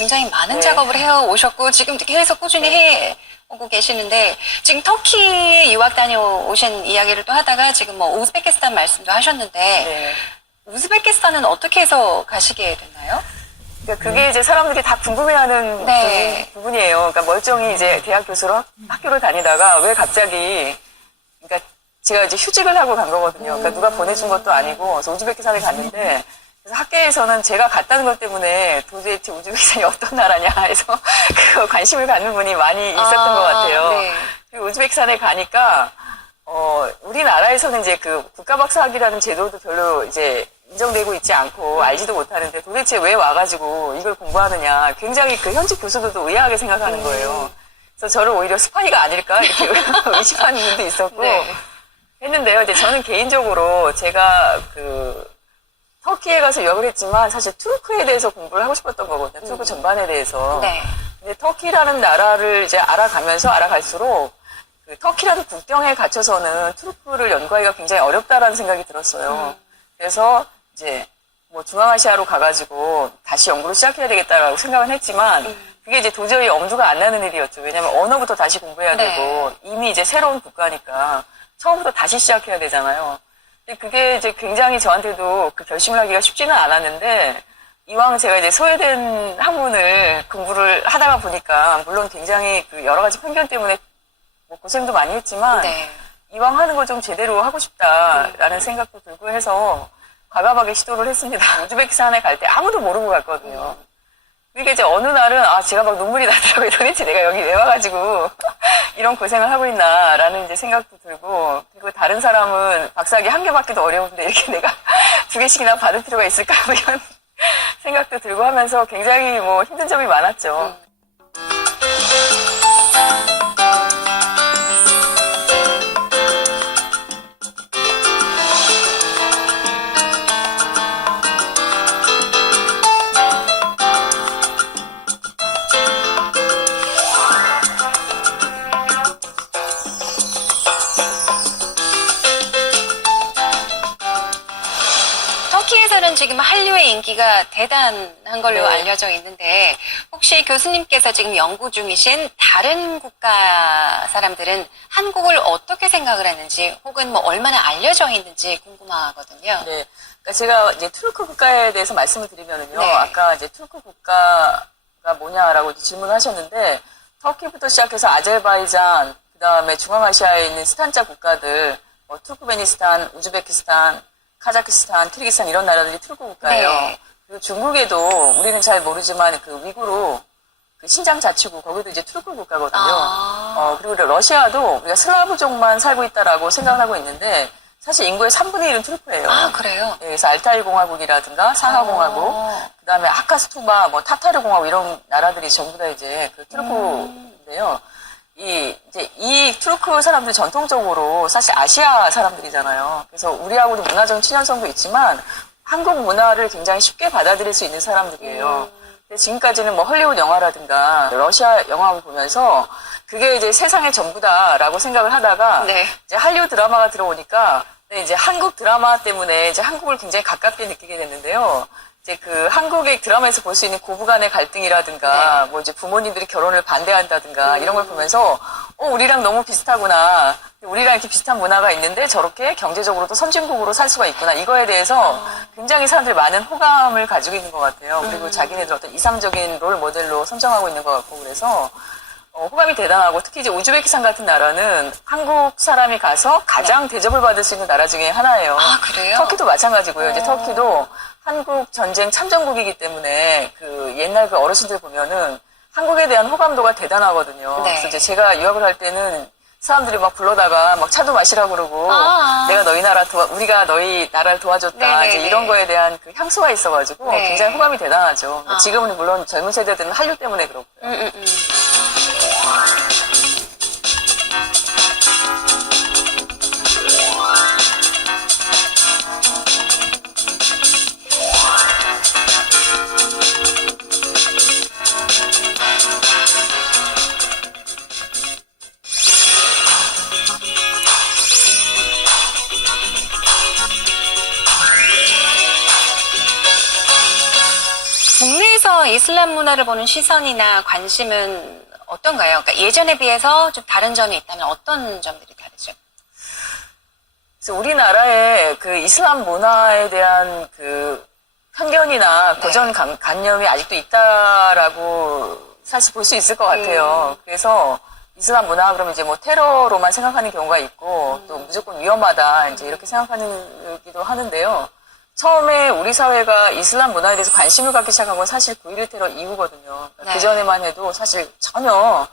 굉장히 많은 네. 작업을 해오셨고 지금도 계속 꾸준히 해오고 계시는데 지금 터키에 유학 다녀오신 이야기를 또 하다가 지금 뭐 우즈베키스탄 말씀도 하셨는데 네. 우즈베키스탄은 어떻게 해서 가시게 됐나요? 그러니까 그게 이제 사람들이 다 궁금해하는 네. 부분이에요. 그러니까 멀쩡히 이제 대학 교수로 학교를 다니다가 왜 갑자기, 그러니까 제가 이제 휴직을 하고 간 거거든요. 그러니까 누가 보내준 것도 아니고, 그래서 우즈베키스탄에 갔는데, 그래서 학계에서는 제가 갔다는 것 때문에 도대체 우즈베키스탄이 어떤 나라냐 해서 그 관심을 갖는 분이 많이 있었던 것 같아요. 네. 그리고 우즈베키스탄에 가니까, 우리나라에서는 이제 그 국가박사학위라는 제도도 별로 이제 인정되고 있지 않고 알지도 못하는데 도대체 왜 와가지고 이걸 공부하느냐. 굉장히 그 현직 교수들도 의아하게 생각하는 거예요. 그래서 저를 오히려 스파이가 아닐까 이렇게 의심하는 분도 있었고 네. 했는데요. 이제 저는 개인적으로 제가 그 터키에 가서 유학을 했지만 사실 투르크에 대해서 공부를 하고 싶었던 거거든요. 투르크 전반에 대해서. 네. 근데 터키라는 나라를 이제 알아갈수록 그 터키라는 국경에 갇혀서는 투르크를 연구하기가 굉장히 어렵다라는 생각이 들었어요. 그래서 이제 뭐 중앙아시아로 가가지고 다시 연구를 시작해야 되겠다라고 생각은 했지만 그게 이제 도저히 엄두가 안 나는 일이었죠. 왜냐하면 언어부터 다시 공부해야 네. 되고 이미 이제 새로운 국가니까 처음부터 다시 시작해야 되잖아요. 근데 그게 이제 굉장히 저한테도 그 결심을 하기가 쉽지는 않았는데 이왕 제가 이제 스웨덴 학문을 공부를 하다가 보니까 물론 굉장히 그 여러 가지 편견 때문에 뭐 고생도 많이 했지만 네. 이왕 하는 거 좀 제대로 하고 싶다라는 생각도 들고 해서 과감하게 시도를 했습니다. 우즈베키스탄에 갈 때 아무도 모르고 갔거든요. 그게 이제 어느 날은 제가 막 눈물이 나더라고요. 도대체 내가 여기 왜 와가지고 이런 고생을 하고 있나라는 이제 생각도 들고 그리고 다른 사람은 박사학위 한 개 받기도 어려운데 이렇게 내가 두 개씩이나 받을 필요가 있을까 뭐 이런 생각도 들고 하면서 굉장히 뭐 힘든 점이 많았죠. 터키에서는 지금 한류의 인기가 대단한 걸로 네. 알려져 있는데 혹시 교수님께서 지금 연구 중이신 다른 국가 사람들은 한국을 어떻게 생각을 했는지 혹은 뭐 얼마나 알려져 있는지 궁금하거든요. 네. 그러니까 제가 이제 투르크 국가에 대해서 말씀을 드리면은요. 네. 아까 이제 투르크 국가가 뭐냐라고 질문을 하셨는데 터키부터 시작해서 아제르바이잔, 그다음에 중앙아시아에 있는 스탄자 국가들, 뭐 투르크메니스탄, 우즈베키스탄, 카자흐스탄, 키르기스탄 이런 나라들이 투르크 국가예요. 네. 그리고 중국에도 우리는 잘 모르지만 그 위구르 그 신장 자치구 거기도 이제 투르크 국가거든요. 그리고 러시아도 우리가 슬라브족만 살고 있다라고 생각을 하고 있는데 사실 인구의 3분의 1은 투르크예요. 아, 그래요? 예, 그래서 알타이 공화국이라든가 사하 공화국, 그다음에 하카스투바, 뭐 타타르 공화국 이런 나라들이 전부 다 이제 그 투르크인데요. 이 투르크 사람들 전통적으로 사실 아시아 사람들이잖아요. 그래서 우리하고도 문화적인 친연성도 있지만 한국 문화를 굉장히 쉽게 받아들일 수 있는 사람들이에요. 근데 지금까지는 뭐 헐리우드 영화라든가 러시아 영화를 보면서 그게 이제 세상의 전부다라고 생각을 하다가 네. 이제 한리우드 드라마가 들어오니까 이제 한국 드라마 때문에 이제 한국을 굉장히 가깝게 느끼게 됐는데요. 이제 그 한국의 드라마에서 볼 수 있는 고부간의 갈등이라든가 뭐 이제 부모님들이 결혼을 반대한다든가 이런 걸 보면서 우리랑 너무 비슷하구나. 우리랑 이렇게 비슷한 문화가 있는데 저렇게 경제적으로도 선진국으로 살 수가 있구나. 이거에 대해서 굉장히 사람들이 많은 호감을 가지고 있는 것 같아요. 그리고 자기네들 어떤 이상적인 롤 모델로 선정하고 있는 것 같고 그래서 호감이 대단하고 특히 이제 우즈베키스탄 같은 나라는 한국 사람이 가서 가장 대접을 받을 수 있는 나라 중에 하나예요. 아, 그래요? 터키도 마찬가지고요. 이제 터키도 한국 전쟁 참전국이기 때문에 그 옛날 그 어르신들 보면은 한국에 대한 호감도가 대단하거든요. 네. 그래서 이제 제가 유학을 할 때는 사람들이 막 불러다가 막 차도 마시라고 그러고 내가 너희 나라 우리가 너희 나라를 도와줬다. 네네네. 이제 이런 거에 대한 그 향수가 있어가지고 네. 굉장히 호감이 대단하죠. 지금은 물론 젊은 세대들은 한류 때문에 그렇고요. 국내에서 이슬람 문화를 보는 시선이나 관심은 어떤가요? 그러니까 예전에 비해서 좀 다른 점이 있다면 어떤 점들이 다르죠? 그래서 우리나라의 그 이슬람 문화에 대한 그 편견이나 고정관념이 아직도 있다라고 사실 볼 수 있을 것 같아요. 그래서 이슬람 문화 그러면 이제 뭐 테러로만 생각하는 경우가 있고 또 무조건 위험하다 이제 이렇게 생각하기도 하는데요. 처음에 우리 사회가 이슬람 문화에 대해서 관심을 갖기 시작한 건 사실 9.11 테러 이후거든요. 네. 그 전에만 해도 사실 전혀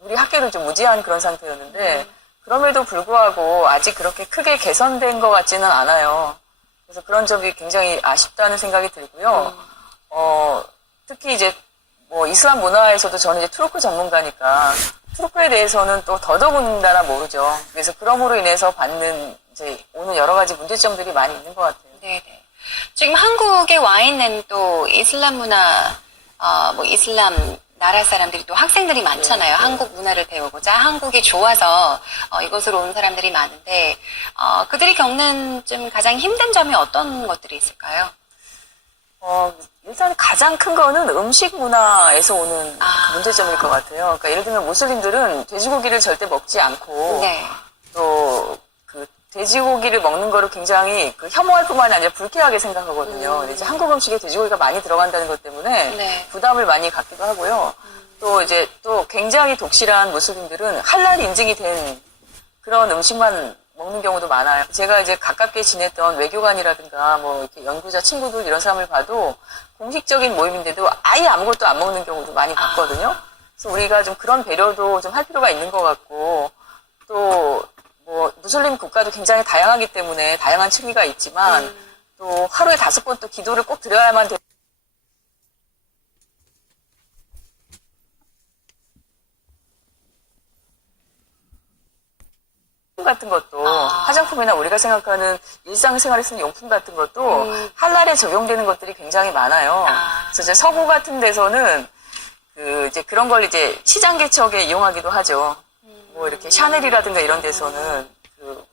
우리 학계를 좀 무지한 그런 상태였는데 그럼에도 불구하고 아직 그렇게 크게 개선된 것 같지는 않아요. 그래서 그런 점이 굉장히 아쉽다는 생각이 들고요. 특히 이제 뭐 이슬람 문화에서도 저는 이제 투르크 전문가니까 투르크에 대해서는 또 더더군다나 모르죠. 그래서 그럼으로 인해서 받는 이제 오는 여러 가지 문제점들이 많이 있는 것 같아요. 네네. 지금 한국에 와 있는 또 이슬람 문화, 뭐 이슬람 나라 사람들이 또 학생들이 많잖아요. 한국 문화를 배우고자 한국이 좋아서 이곳으로 온 사람들이 많은데 그들이 겪는 좀 가장 힘든 점이 어떤 것들이 있을까요? 일단 가장 큰 거는 음식 문화에서 오는 문제점일 것 같아요. 그러니까 예를 들면 무슬림들은 돼지고기를 절대 먹지 않고 네. 또 그 돼지고기를 먹는 거를 굉장히 그 혐오할 뿐만이 아니라 불쾌하게 생각하거든요. 근데 이제 한국 음식에 돼지고기가 많이 들어간다는 것 때문에 네. 부담을 많이 갖기도 하고요. 또 이제 또 굉장히 독실한 무슬림들은 할랄 인증이 된 그런 음식만 먹는 경우도 많아요. 제가 이제 가깝게 지냈던 외교관이라든가 뭐 이렇게 연구자 친구들 이런 사람을 봐도 공식적인 모임인데도 아예 아무것도 안 먹는 경우도 많이 봤거든요. 그래서 우리가 좀 그런 배려도 좀 할 필요가 있는 것 같고 또 뭐 무슬림 국가도 굉장히 다양하기 때문에 다양한 층위가 있지만 또 하루에 5번 또 기도를 꼭 드려야만 되는 같은 것도 화장품이나 우리가 생각하는 일상생활에 쓰는 용품 같은 것도 할랄에 적용되는 것들이 굉장히 많아요. 그래서 이제 서구 같은 데서는 이제 그런 걸 이제 시장 개척에 이용하기도 하죠. 뭐 이렇게 샤넬이라든가 이런 데서는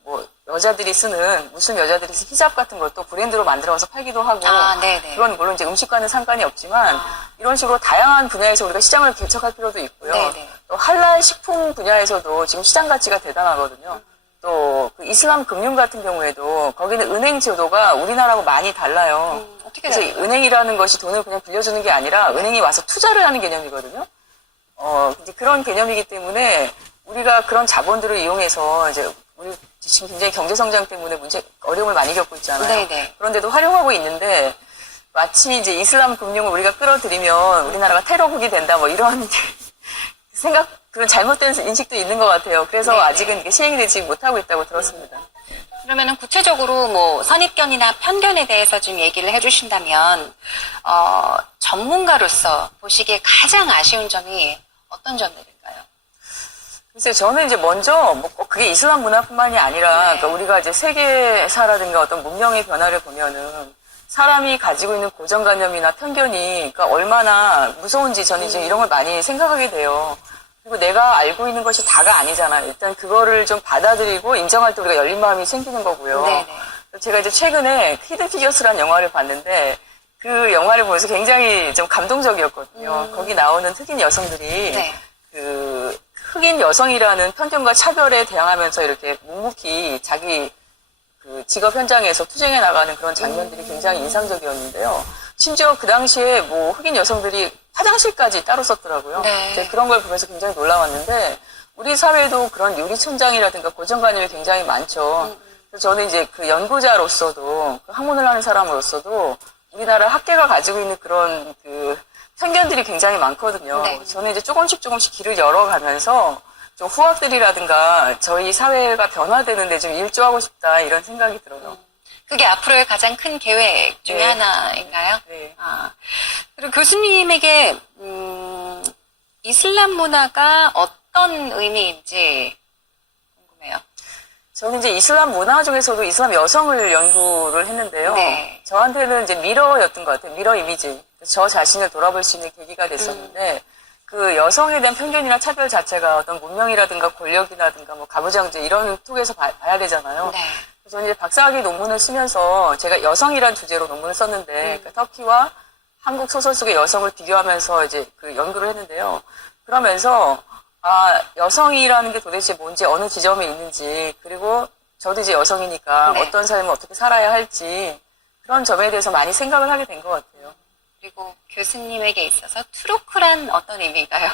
뭐 여자들이 쓰는 무슨 여자들이 쓰는 히잡 같은 것도 브랜드로 만들어서 팔기도 하고 네네. 그건 물론 이제 음식과는 상관이 없지만 이런 식으로 다양한 분야에서 우리가 시장을 개척할 필요도 있고요. 네네. 또 할랄 식품 분야에서도 지금 시장 가치가 대단하거든요. 또 그 이슬람 금융 같은 경우에도 거기는 은행 제도가 우리나라하고 많이 달라요. 어떻게 그래서 돼요? 은행이라는 것이 돈을 그냥 빌려주는 게 아니라 은행이 와서 투자를 하는 개념이거든요. 이제 그런 개념이기 때문에 우리가 그런 자본들을 이용해서 이제 우리 지금 굉장히 경제 성장 때문에 어려움을 많이 겪고 있잖아요. 네네. 그런데도 활용하고 있는데 마치 이제 이슬람 금융을 우리가 끌어들이면 우리나라가 테러국이 된다 뭐 이런 그런 잘못된 인식도 있는 것 같아요. 그래서 네네. 아직은 이게 시행이 되지 못하고 있다고 들었습니다. 그러면은 구체적으로 뭐 선입견이나 편견에 대해서 좀 얘기를 해주신다면 전문가로서 보시기에 가장 아쉬운 점이 어떤 점들일까요? 글쎄, 저는 이제 먼저, 뭐 꼭 그게 이슬람 문화뿐만이 아니라, 그러니까 우리가 이제 세계사라든가 어떤 문명의 변화를 보면은, 사람이 가지고 있는 고정관념이나 편견이, 그러니까 얼마나 무서운지 저는 지금 이런 걸 많이 생각하게 돼요. 그리고 내가 알고 있는 것이 다가 아니잖아요. 일단 그거를 좀 받아들이고 인정할 때 우리가 열린 마음이 생기는 거고요. 네네. 제가 이제 최근에 히든 피겨스라는 영화를 봤는데, 그 영화를 보면서 굉장히 좀 감동적이었거든요. 거기 나오는 흑인 여성들이, 네. 흑인 여성이라는 편견과 차별에 대항하면서 이렇게 묵묵히 자기 직업 현장에서 투쟁해 나가는 그런 장면들이 굉장히 인상적이었는데요. 심지어 그 당시에 뭐 흑인 여성들이 화장실까지 따로 썼더라고요. 네. 제가 그런 걸 보면서 굉장히 놀라웠는데 우리 사회도 그런 유리천장이라든가 고정관념이 굉장히 많죠. 그래서 저는 이제 그 연구자로서도 그 학문을 하는 사람으로서도 우리나라 학계가 가지고 있는 그런 편견들이 굉장히 많거든요. 네. 저는 이제 조금씩 길을 열어가면서 좀 후학들이라든가 저희 사회가 변화되는데 좀 일조하고 싶다 이런 생각이 들어요. 그게 앞으로의 가장 큰 계획 중에 네. 하나인가요? 네. 그리고 교수님에게 이슬람 문화가 어떤 의미인지 궁금해요. 저는 이제 이슬람 문화 중에서도 이슬람 여성을 연구를 했는데요. 네. 저한테는 이제 미러였던 것 같아요. 미러 이미지. 저 자신을 돌아볼 수 있는 계기가 됐었는데 그 여성에 대한 편견이나 차별 자체가 어떤 문명이라든가 권력이라든가 뭐 가부장제 이런 쪽에서 봐야 되잖아요. 네. 그래서 이제 박사학위 논문을 쓰면서 제가 여성이란 주제로 논문을 썼는데 그러니까 터키와 한국 소설 속의 여성을 비교하면서 이제 그 연구를 했는데요. 그러면서 여성이라는 게 도대체 뭔지 어느 지점에 있는지 그리고 저도 이제 여성이니까 네. 어떤 삶을 어떻게 살아야 할지 그런 점에 대해서 많이 생각을 하게 된 것 같아요. 그리고 교수님에게 있어서 트루크란 어떤 의미인가요?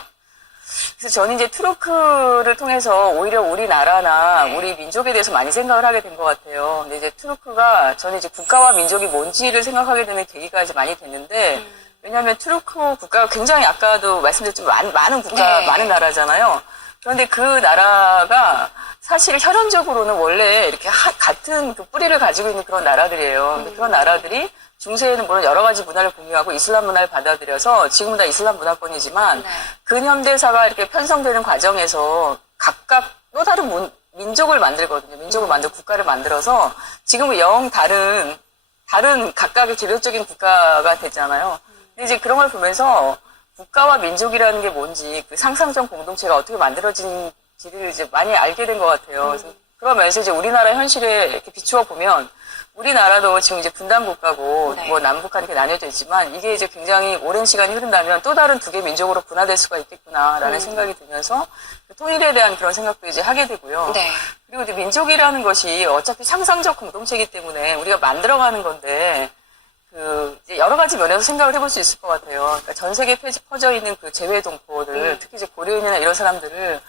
그래서 저는 이제 트루크를 통해서 오히려 우리나라나 네. 우리 민족에 대해서 많이 생각을 하게 된 것 같아요. 근데 이제 트루크가 저는 이제 국가와 민족이 뭔지를 생각하게 되는 계기가 이제 많이 됐는데 왜냐하면 트루크 국가가 굉장히 아까도 말씀드렸지만 많은 국가, 네. 많은 나라잖아요. 그런데 그 나라가 사실 혈연적으로는 원래 이렇게 같은 그 뿌리를 가지고 있는 그런 나라들이에요. 근데 그런 나라들이 중세에는 물론 여러 가지 문화를 공유하고 이슬람 문화를 받아들여서 지금은 다 이슬람 문화권이지만 네. 근현대사가 이렇게 편성되는 과정에서 각각 또 다른 민족을 만들거든요. 민족을 만들고 국가를 만들어서 지금은 영 다른 각각의 개별적인 국가가 됐잖아요. 근데 이제 그런 걸 보면서 국가와 민족이라는 게 뭔지 그 상상적 공동체가 어떻게 만들어진지를 이제 많이 알게 된 것 같아요. 그래서 그러면서 이제 우리나라 현실에 이렇게 비추어 보면 우리나라도 지금 이제 분단 국가고 네. 뭐 남북한 이렇게 나뉘어져 있지만 이게 이제 굉장히 오랜 시간이 흐른다면 또 다른 두 개 민족으로 분화될 수가 있겠구나라는 생각이 들면서 그 통일에 대한 그런 생각도 이제 하게 되고요. 네. 그리고 이제 민족이라는 것이 어차피 상상적 공동체이기 때문에 우리가 만들어가는 건데 그 이제 여러 가지 면에서 생각을 해볼 수 있을 것 같아요. 그러니까 전 세계에 퍼져 있는 그 재외 동포들, 특히 이제 고려인이나 이런 사람들을